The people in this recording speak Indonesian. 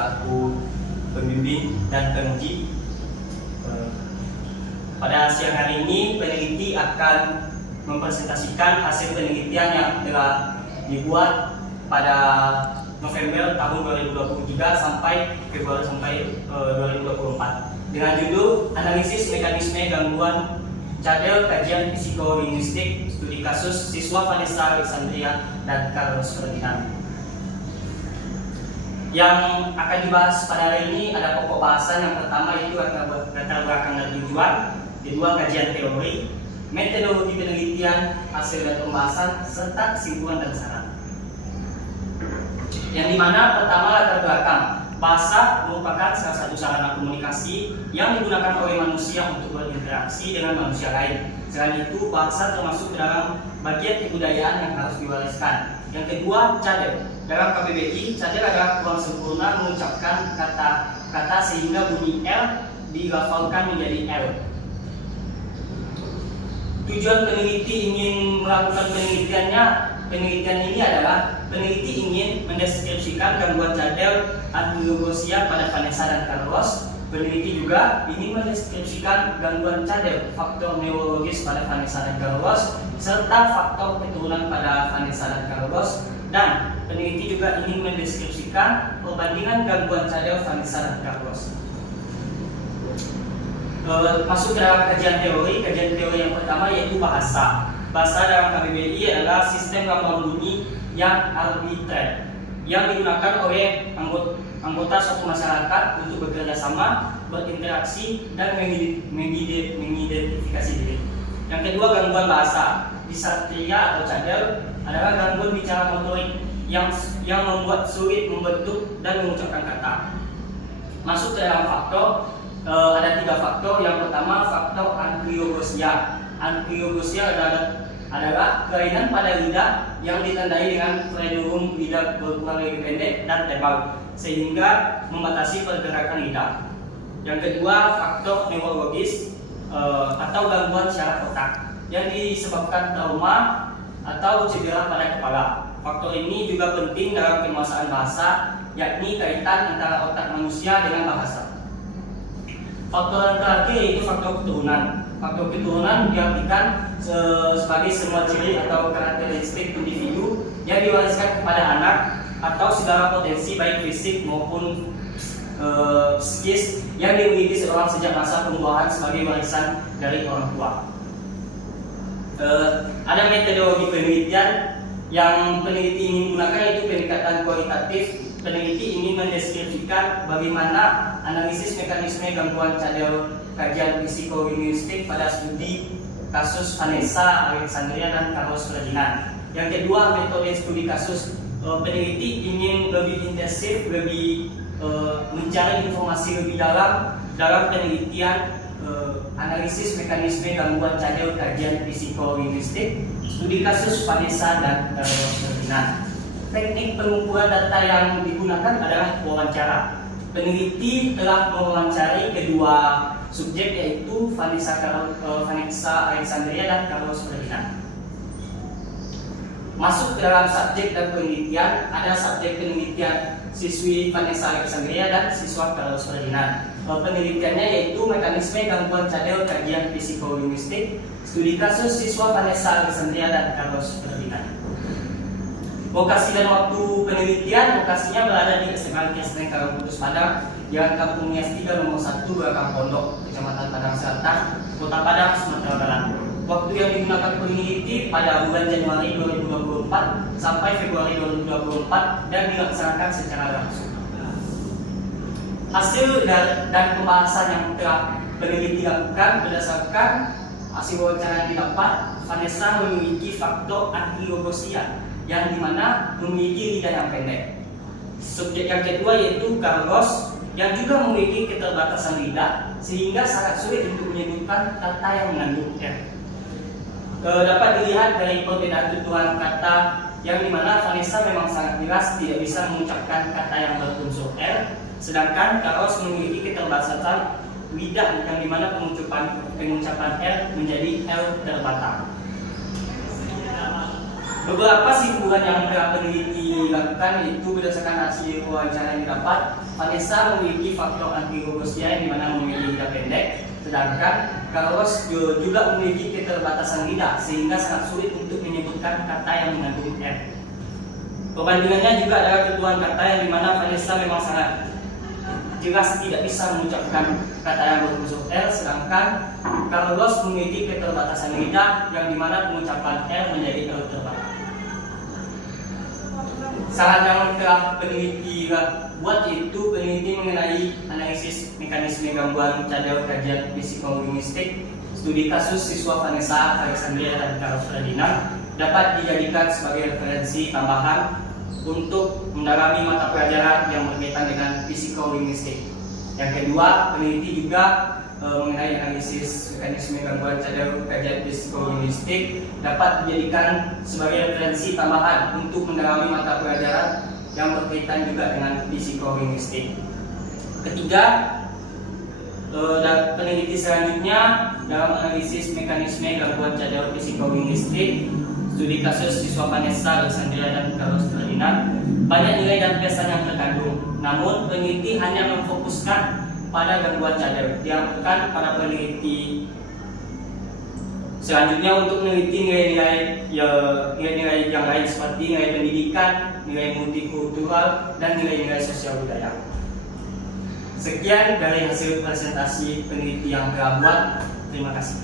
selaku pembimbing dan penguji. Pada siang hari ini peneliti akan mempresentasikan hasil penelitian yang telah dibuat pada November tahun 2023 sampai Februari 2024 dengan judul Analisis Mekanisme Gangguan Cadel Kajian Psikolinguistik Studi Kasus Siswa Vanessa Alexandria dan Carlos Ferdinand. Yang akan dibahas pada hari ini ada pokok bahasan. Yang pertama itu latar belakang dan tujuan, kedua kajian teori, metodologi penelitian, hasil dan pembahasan, serta kesimpulan dan saran. Yang dimana pertama latar belakang. Bahasa merupakan salah satu sarana komunikasi yang digunakan oleh manusia untuk berinteraksi dengan manusia lain. Selain itu, bahasa termasuk dalam bagian kebudayaan yang harus diwariskan. Yang kedua, cadel. Dalam KBBI, cadel adalah kurang sempurna mengucapkan kata-kata sehingga bunyi L dilafalkan menjadi L. Tujuan peneliti ingin melakukan penelitian ini adalah peneliti ingin mendeskripsikan gangguan cadel antilogosia pada Vanessa dan Carlos. Peneliti juga ingin mendeskripsikan gangguan cadel faktor neurologis pada Vanessa dan Carlos serta faktor keturunan pada Vanessa dan Carlos. Dan peneliti juga ingin mendeskripsikan perbandingan gangguan cadel Vanessa dan Carlos. Masuk ke dalam kajian teori yang pertama yaitu bahasa. Bahasa dalam KBBI adalah sistem lambang bunyi yang arbitrer yang digunakan oleh anggota suatu masyarakat untuk bekerja sama, berinteraksi, dan mengidentifikasi diri. Yang kedua, gangguan bahasa. Dysarthria atau cadel adalah gangguan bicara motorik yang membuat sulit membentuk dan mengucapkan kata. Masuk ke dalam faktor, ada 3 faktor. Yang pertama, faktor ankylogosia. Ankylogosia adalah kelainan pada lidah yang ditandai dengan frenulum lidah berukuran lebih pendek dan tebal sehingga membatasi pergerakan lidah. Yang kedua, faktor neurologis atau gangguan syaraf otak yang disebabkan trauma atau cedera pada kepala. Faktor ini juga penting dalam penguasaan bahasa, yakni kaitan antara otak manusia dengan bahasa. Faktor yang terakhir yaitu faktor keturunan. Faktor keturunan diartikan sebagai semua ciri atau karakteristik individu yang diwariskan kepada anak atau segala potensi baik fisik maupun psikis yang dimiliki seorang sejak masa pembuahan sebagai warisan dari orang tua. Ada metodologi penelitian yang peneliti ingin gunakan yaitu pendekatan kualitatif. Peneliti ingin mendeskripsikan bagaimana analisis mekanisme gangguan cadel kajian psikolinguistik pada studi kasus Vanessa Alexandria dan Carlos Ferdinand. Yang kedua, metode studi kasus. Peneliti ingin lebih intensif, lebih mencari informasi lebih dalam penelitian analisis mekanisme gangguan cadel kajian psikolinguistik studi kasus Vanessa dan Carlos Ferdinand. Teknik pengumpulan data yang digunakan adalah wawancara. Peneliti telah mewawancari kedua subjek yaitu Vanessa Alexandria dan Carlos Ferdinand. Masuk ke dalam subjek dan penelitian, ada subjek penelitian siswi Vanessa Alexandria dan siswa Carlos Ferdinand. Penelitiannya yaitu mekanisme gangguan cadel kajian psikolinguistik studi kasus siswa Vanessa Alexandria dan Carlos Ferdinand. Lokasi dan waktu penelitian, lokasinya berada di SMK Kristen Karang Kudus Padang, Jalan Kampung Nias 3 nomor 1 Belakang Pondok, Kecamatan Padang Selatan, Kota Padang, Sumatera Barat. Waktu yang digunakan peneliti pada bulan Januari 2024 sampai Februari 2024 dan dilaksanakan secara langsung. Hasil dan pembahasan yang telah peneliti lakukan berdasarkan hasil wawancara yang didapat, Vanessa memiliki faktor ankylogosia yang dimana memiliki lidah yang pendek. Subjek yang kedua yaitu Carlos yang juga memiliki keterbatasan lidah sehingga sangat sulit untuk menyebutkan kata yang mengandung R. Dapat dilihat dari perbedaan tuturan kata yang dimana Vanessa memang sangat jelas tidak bisa mengucapkan kata yang berunsur R, sedangkan Carlos memiliki keterbatasan lidah yang dimana pengucapan R menjadi L terbatas. Beberapa simpulan yang telah peneliti lakukan itu berdasarkan hasil wawancara yang didapat. Vanessa memiliki faktor anti-gugusia yang dimana memiliki lidah pendek, sedangkan Carlos juga memiliki keterbatasan lidah sehingga sangat sulit untuk menyebutkan kata yang mengandung R. Perbandingannya juga adalah ketuaan kata yang dimana Vanessa memang sangat jelas tidak bisa mengucapkan kata yang berhuruf R, sedangkan Carlos memiliki keterbatasan lidah yang dimana pengucapan R menjadi terlalu terbatas. Saran yang telah peneliti buat itu peneliti mengenai analisis mekanisme gangguan cadel kajian psikolinguistik studi kasus siswa Vanessa Alexandria dan Carlos Ferdinand dapat dijadikan sebagai referensi tambahan untuk mendalami mata pelajaran yang berkaitan dengan psikolinguistik. Yang kedua, peneliti juga mengenai analisis mekanisme gangguan cadel kajian psikolinguistik dapat dijadikan sebagai referensi tambahan untuk mendalami mata pelajaran yang berkaitan juga dengan psikolinguistik. Ketiga, peneliti selanjutnya dalam analisis mekanisme gangguan cadel psikolinguistik studi kasus siswa Vanessa Alexandria dan Carlos Ferdinand, banyak nilai dan pesan yang terkandung. Namun peneliti hanya memfokuskan pada gangguan cadel. Diharapkan para peneliti selanjutnya untuk meneliti nilai-nilai yang lain seperti nilai pendidikan, nilai multikultural, dan nilai-nilai sosial budaya. Sekian dari hasil presentasi peneliti yang telah buat. Terima kasih.